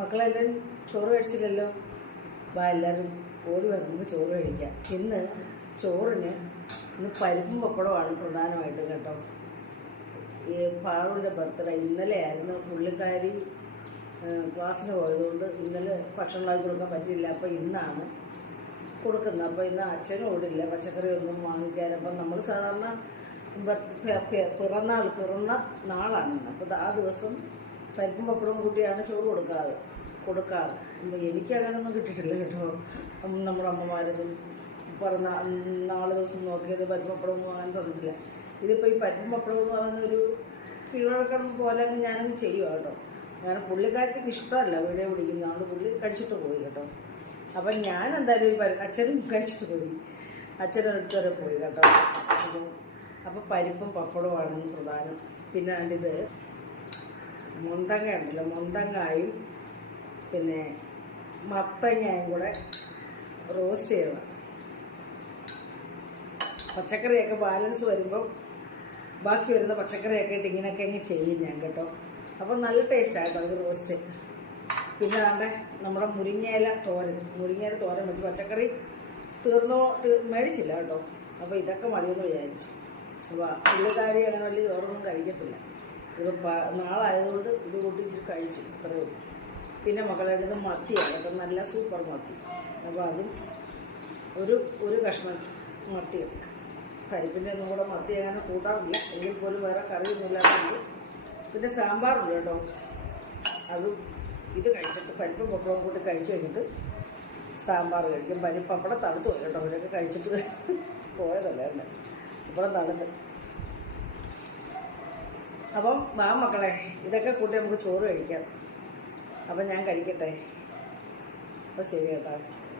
മക്കളെല്ലാവരും ചോറ് കഴിച്ചില്ലല്ലോ. വാ എല്ലാവരും ഓടി വന്ന് നമുക്ക് ചോറ് കഴിക്കാം. ചോറിന് പരിപ്പും പപ്പടമാണ് പ്രധാനമായിട്ട് കേട്ടോ. ഈ പാറുവിൻ്റെ ബർത്ത്ഡേ ഇന്നലെ ആയിരുന്നു. പുള്ളിക്കാരി ക്ലാസ്സിന് പോയതുകൊണ്ട് ഇന്നലെ ഭക്ഷണമായി കൊടുക്കാൻ പറ്റിയില്ല. അപ്പോൾ ഇന്നാണ് കൊടുക്കുന്നത്. അപ്പോൾ ഇന്ന് അച്ഛനും ഓടില്ല പച്ചക്കറി ഒന്നും വാങ്ങിക്കാൻ. അപ്പം നമ്മൾ സാധാരണ പിറന്ന നാളാണ് ഇന്ന്. അപ്പോൾ ആ ദിവസം പരിപ്പും പപ്പടവും കൂട്ടിയാണ് ചോറ് കൊടുക്കാറ്. എനിക്കങ്ങനൊന്നും കിട്ടിയിട്ടില്ല കേട്ടോ. നമ്മുടെ അമ്മമാരതും പറഞ്ഞ നാളെ ദിവസം നോക്കിയത് പരിപ്പും പപ്പടമൊന്നും അങ്ങനെ തന്നിട്ടില്ല. ഇതിപ്പോൾ ഈ പരിപ്പും പപ്പടം എന്ന് പറയുന്ന ഒരു കീഴ്വഴക്കം പോലെ ഞാനങ്ങ് ചെയ്യുക കേട്ടോ. അങ്ങനെ പുള്ളിക്കാർക്ക് ഇഷ്ടമല്ല വീഡിയോ പിടിക്കുന്നതുകൊണ്ട് പുള്ളി കഴിച്ചിട്ട് പോയി കേട്ടോ. അപ്പം ഞാൻ എന്തായാലും അച്ഛനും കഴിച്ചിട്ട് പോയി, അച്ഛനടുത്ത് വരെ പോയി കേട്ടോ. അപ്പോൾ പരിപ്പും പപ്പടവുമാണ് പ്രധാനം. പിന്നെ ഇത് മൊന്തങ്ങ ഉണ്ടല്ലോ, മൊന്തങ്ങായും പിന്നെ മത്തങ്ങയും കൂടെ റോസ്റ്റ് ചെയ്തതാണ്. പച്ചക്കറിയൊക്കെ ബാലൻസ് വരുമ്പം ബാക്കി വരുന്ന പച്ചക്കറിയൊക്കെ ഇട്ട് ഇങ്ങനെയൊക്കെ അങ്ങ് ചെയ്യും ഞാൻ കേട്ടോ. അപ്പം നല്ല ടേസ്റ്റായിട്ടോ അത് റോസ്റ്റ്. പിന്നെ നമ്മുടെ മുരിങ്ങയില തോരൻ വെച്ച് പച്ചക്കറി മേടിച്ചില്ല കേട്ടോ. അപ്പോൾ ഇതൊക്കെ മതിയെന്ന് വിചാരിച്ചു. അപ്പോൾ പുള്ളിക്കാരി അങ്ങനെ വലിയ ചോറൊന്നും കഴിക്കത്തില്ല. ഇതിപ്പോൾ നാളായതുകൊണ്ട് ഇത് കൂട്ടി ഇച്ചിരി കഴിച്ചു, ഇത്രയേ ഉള്ളൂ. പിന്നെ മക്കളുടെ ഇത് മത്തിയാണ് കേട്ടോ, നല്ല സൂപ്പർ മത്തി. അപ്പോൾ അതും ഒരു കഷ്ണം മത്തി എടുക്കാം. പരിപ്പിൻ്റെ ഒന്നും കൂടെ മത്തി അങ്ങനെ കൂട്ടാറില്ല, എങ്കിൽ പോലും വേറെ കറിയൊന്നും ഇല്ലാത്തതുകൊണ്ട്. പിന്നെ സാമ്പാറുണ്ട് കേട്ടോ. അതും ഇത് കഴിച്ചിട്ട് പരിപ്പും പപ്പടവും കൂട്ടി കഴിച്ച് കഴിഞ്ഞിട്ട് സാമ്പാർ കഴിക്കും. പപ്പടം തണുത്ത് പോയി കേട്ടോ. അവരൊക്കെ കഴിച്ചിട്ട് പോയതല്ല ഉണ്ട്, പപ്പടം തണുത്ത്. അപ്പം വാ മക്കളെ, ഇതൊക്കെ കൂട്ടി നമുക്ക് ചോറ് കഴിക്കാം. അപ്പം ഞാൻ കഴിക്കട്ടെ. അപ്പോൾ ശരി കേട്ടോ.